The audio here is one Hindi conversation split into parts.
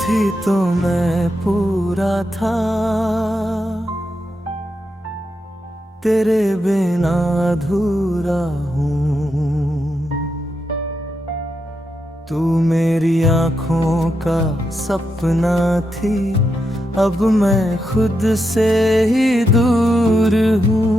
थी तो मैं पूरा था, तेरे बिना अधूरा हूँ। तू मेरी आँखों का सपना थी, अब मैं खुद से ही दूर हूँ।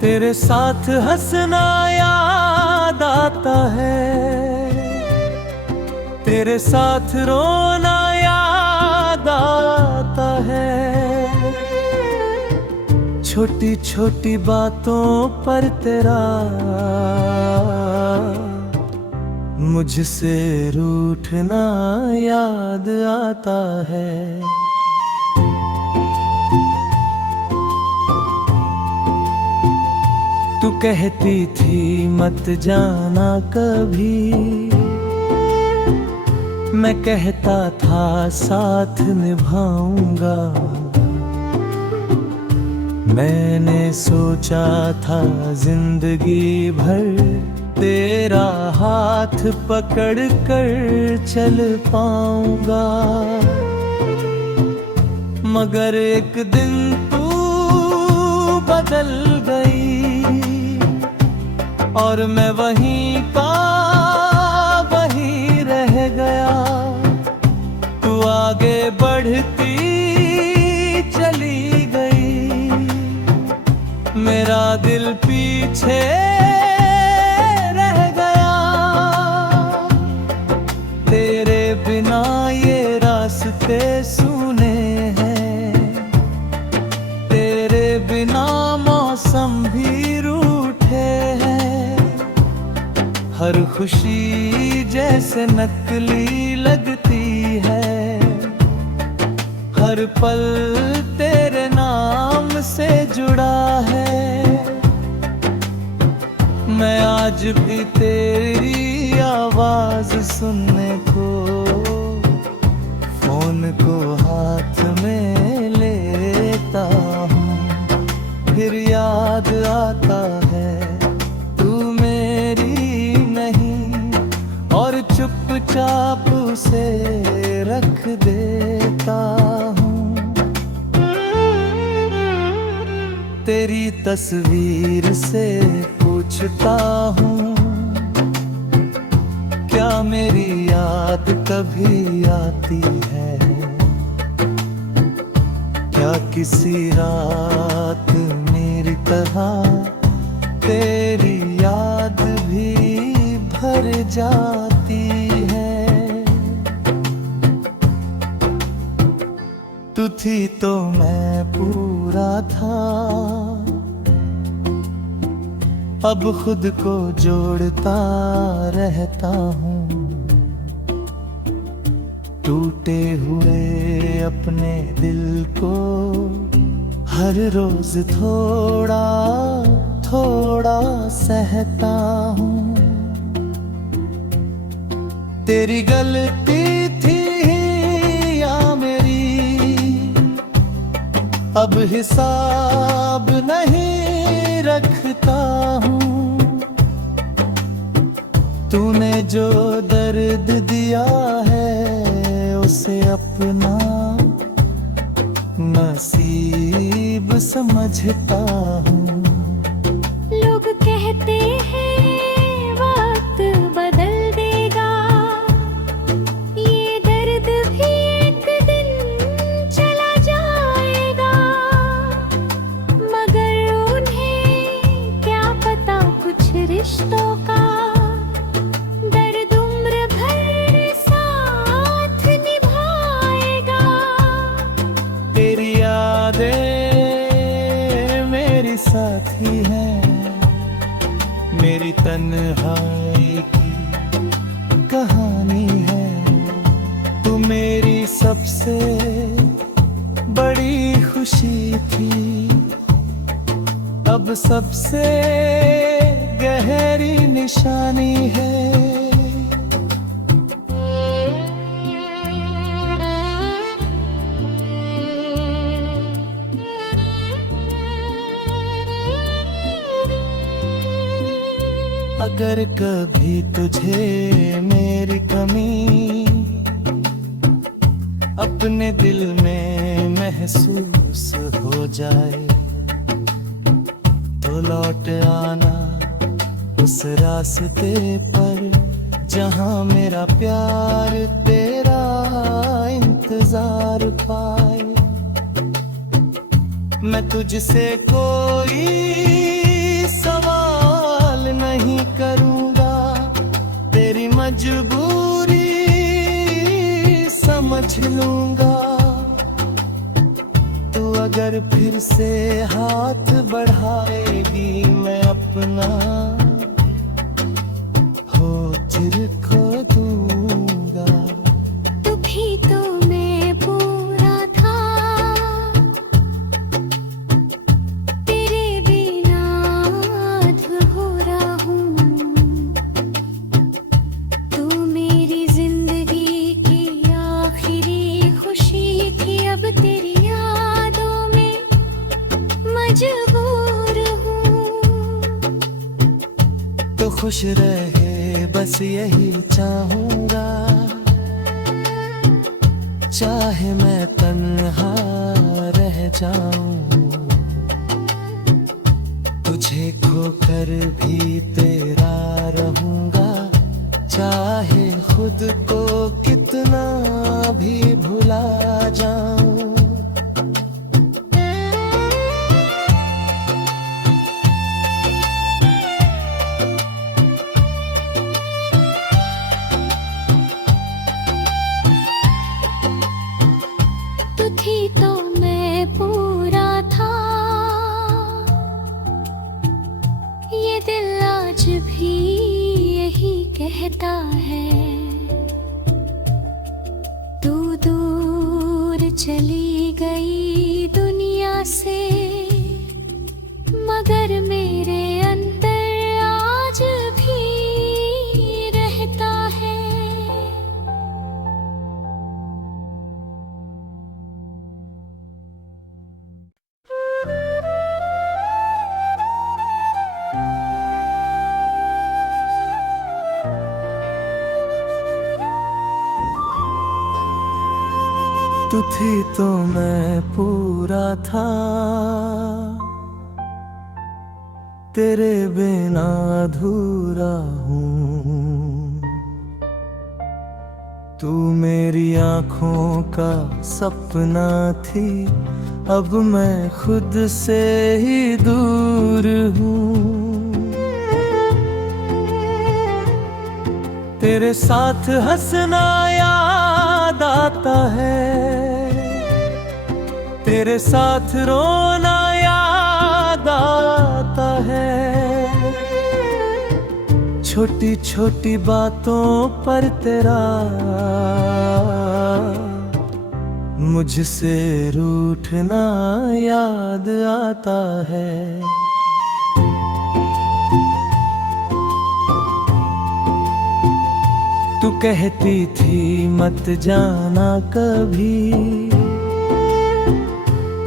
तेरे साथ हंसना याद आता है, तेरे साथ रोना याद आता है। छोटी छोटी बातों पर तेरा मुझसे रूठना याद आता है। तू कहती थी मत जाना कभी, मैं कहता था साथ निभाऊंगा। मैंने सोचा था जिंदगी भर तेरा हाथ पकड़ कर चल पाऊंगा। मगर एक दिन तू बदल गई और मैं वहीं का वहीं रह गया। तू आगे बढ़ती चली गई, मेरा दिल पीछे रह गया। तेरे बिना ये रास्ते सूने हैं, तेरे बिना मौसम भी रूठे हैं। हर खुशी जैसे नकली लगती है, हर पल तेरे नाम से जुड़ा है। मैं आज भी तेरी आवाज सुनने को फोन को हाथ में लेता हूँ। फिर याद आता है तू मेरी नहीं, और चुपचाप उसे रख देता हूँ। तेरी तस्वीर से पूछता हूँ, क्या मेरी याद कभी आती है? क्या किसी रात मेरी तरह तेरी याद भी भर जाती है? तू थी तो मैं पूरा था, अब खुद को जोड़ता रहता हूँ। टूटे हुए अपने दिल को हर रोज थोड़ा थोड़ा सहता हूँ। तेरी गलती थी या मेरी, अब हिसाब नहीं रखता हूँ। तूने जो दर्द दिया है उसे अपना नसीब समझता हूँ। लोग कहते हैं वक्त बदल देगा, ये दर्द भी एक दिन चला जाएगा। मगर उन्हें क्या पता कुछ रिश्तों का दर्द उम्र भर साथ निभाएगा। तेरी यादें मेरी साथी हैं, मेरी तन्हाई की कहानी है। तू मेरी सबसे बड़ी खुशी थी, अब सबसे गहरी निशानी है। अगर कभी तुझे मेरी कमी अपने दिल में महसूस हो जाए तो लौट आना उस रास्ते पर जहां मेरा प्यार तेरा इंतजार पाए। मैं तुझसे कोई सवाल नहीं करूंगा, तेरी मजबूरी समझ लूंगा। तू अगर फिर से हाथ बढ़ाएगी मैं अपना होठ खो दूंगा। तू भी तो मैं पूरा था, तेरे बिना अधूरा हूँ। तू मेरी जिंदगी की आखिरी खुशी थी, अब तेरी यादों में मजबूर हूँ। तो खुश रहे बस यही चाहूंगा, चाहे मैं तन्हा रह जाऊं। तुझे खोकर भी तेरा रहूंगा, चाहे खुद को कितना भी भुला जाऊं। तू थी तो मैं पूरा था, ये दिल आज भी यही कहता है। तू दूर चली गई दुनिया से, मगर मेरे अंदर आज भी रहता है। तू थी तो मैं पूरा था, तेरे बिना अधूरा हूँ। तू मेरी आँखों का सपना थी, अब मैं खुद से ही दूर हूँ। तेरे साथ हंसना याद आता है, तेरे साथ रोना याद आता है। छोटी छोटी बातों पर तेरा मुझसे रूठना याद आता है। तू कहती थी मत जाना कभी,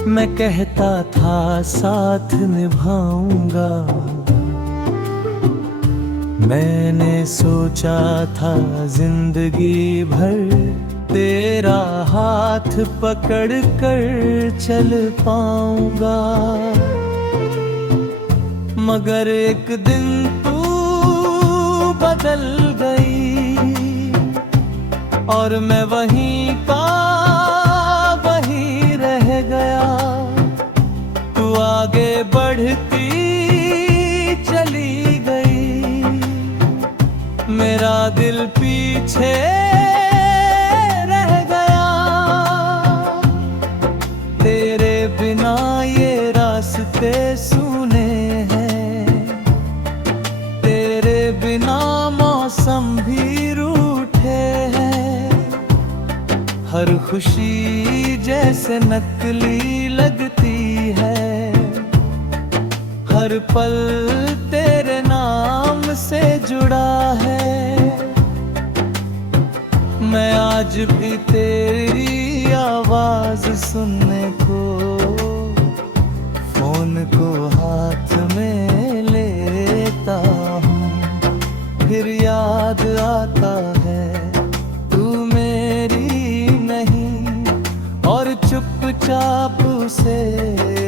मैं कहता था साथ निभाऊंगा। मैंने सोचा था जिंदगी भर तेरा हाथ पकड़ कर चल पाऊंगा। मगर एक दिन तू बदल गई और मैं वहीं का वहीं रह गया। तू आगे बढ़ती चली गई, मेरा दिल पीछे रह गया। तेरे बिना ये रास्ते सूने हैं, तेरे बिना मौसम भी रूठे हैं। हर खुशी जैसे नकली लगती है, हर पल तेरे नाम से जुड़ा है। मैं आज भी तेरी आवाज सुनने को फोन को हाथ में लेता हूँ। चाप से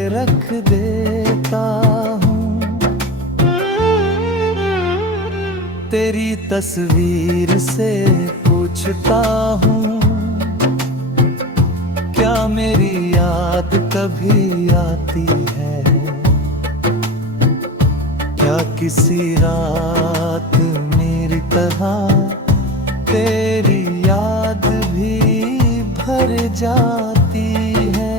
रख देता हूँ। तेरी तस्वीर से पूछता हूँ, क्या मेरी याद कभी आती है? क्या किसी रात मेरी तरह तेरी याद भी भर जाती है?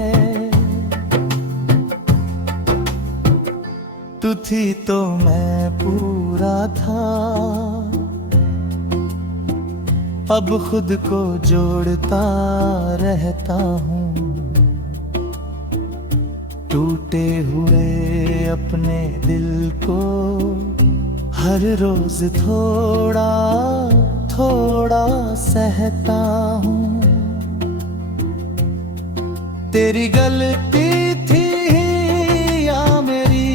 तू थी तो मैं पूरा था, अब खुद को जोड़ता रहता हूँ। टूटे हुए अपने दिल को हर रोज थोड़ा थोड़ा सहता हूँ। तेरी गलती थी या मेरी,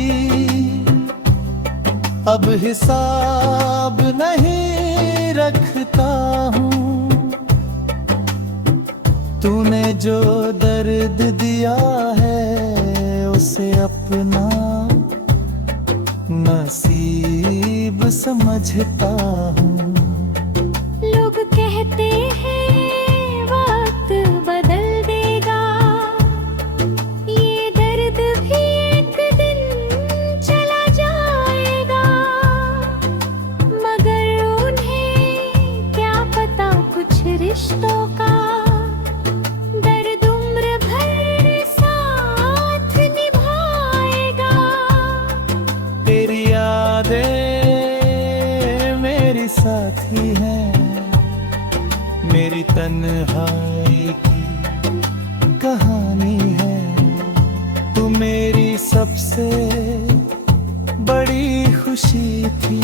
अब हिसाब नहीं रखता हूँ। तूने जो दर्द दिया है उसे अपना नसीब समझता हूँ। लोग कहते हैं वक्त बदल देगा, ये दर्द भी एक दिन चला जाएगा। मगर उन्हें क्या पता कुछ रिश्तों का दर्द उम्र भर साथ निभाएगा। तेरी यादें मेरी साथी हैं, मेरी तन्हाई की कहानी है। तू मेरी सबसे बड़ी खुशी थी,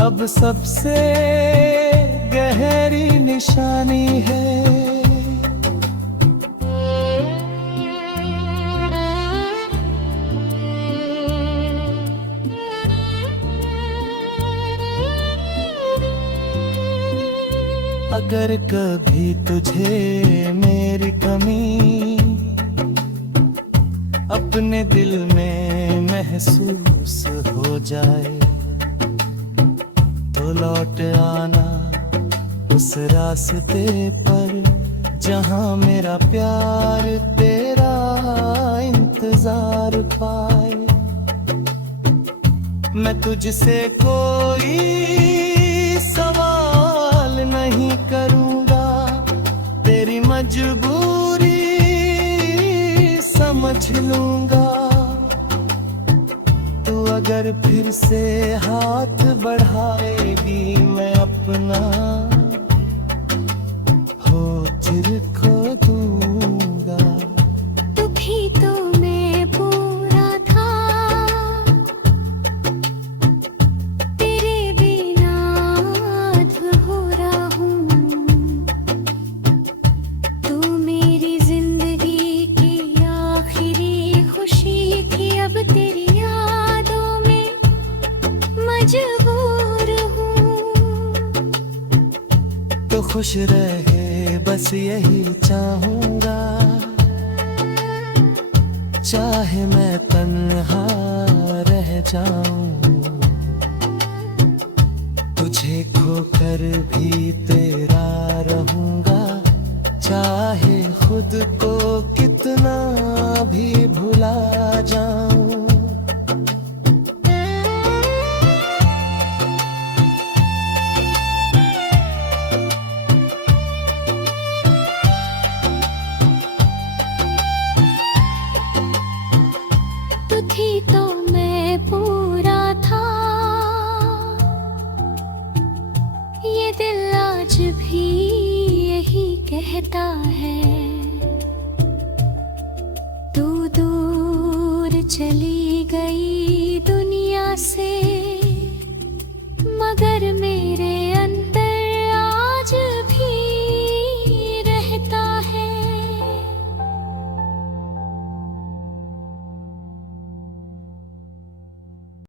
अब सबसे गहरी निशानी है। अगर कभी तुझे मेरी कमी अपने दिल में महसूस हो जाए, तो लौट आना उस रास्ते पर जहां मेरा प्यार तेरा इंतजार पाए। मैं तुझसे कोई सवाल नहीं करूंगा, तेरी मजबूरी समझ लूंगा। तू अगर फिर से हाथ बढ़ाएगी, मैं अपना होठ खो दूंगा। तू भी तो मैं पूरा था, तेरे बिना अधूरा हूँ। तू मेरी जिंदगी की आखिरी खुशी थी, अब तेरी यादों में मजबूर हूँ। तो खुश रहे बस यही चाहूंगा, चाहे मैं तन्हा रह जाऊं। तुझे खोकर भी तेरा रहूंगा, चाहे खुद को कितना भी भुला जाऊं। तू थी तो मैं पूरा था, ये दिल आज भी यही कहता है।